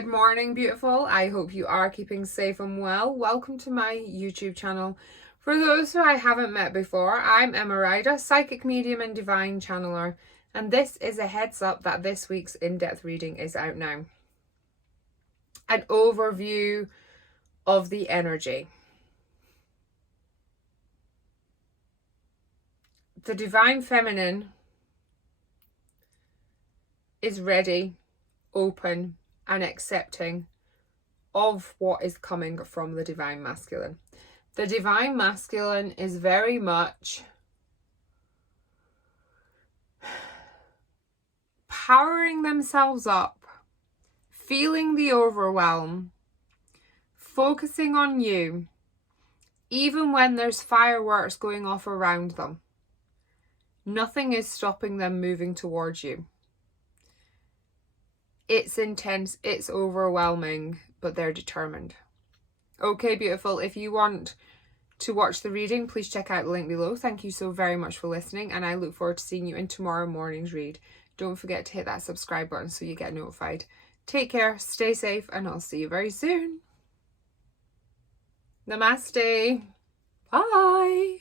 Good morning, beautiful. I hope you are keeping safe and well. Welcome to my YouTube channel. For those who I haven't met before, I'm Emma Ryder, psychic medium and divine channeler, and this is a heads up that this week's in-depth reading is out now. An overview of the energy. The divine feminine is ready, open, and accepting of what is coming from the divine masculine. The divine masculine is very much powering themselves up, feeling the overwhelm, focusing on you, even when there's fireworks going off around them. Nothing is stopping them moving towards you. It's intense, it's overwhelming, but they're determined. Okay, beautiful. If you want to watch the reading, please check out the link below. Thank you so very much for listening, and I look forward to seeing you in tomorrow morning's read. Don't forget to hit that subscribe button so you get notified. Take care, stay safe, and I'll see you very soon. Namaste. Bye.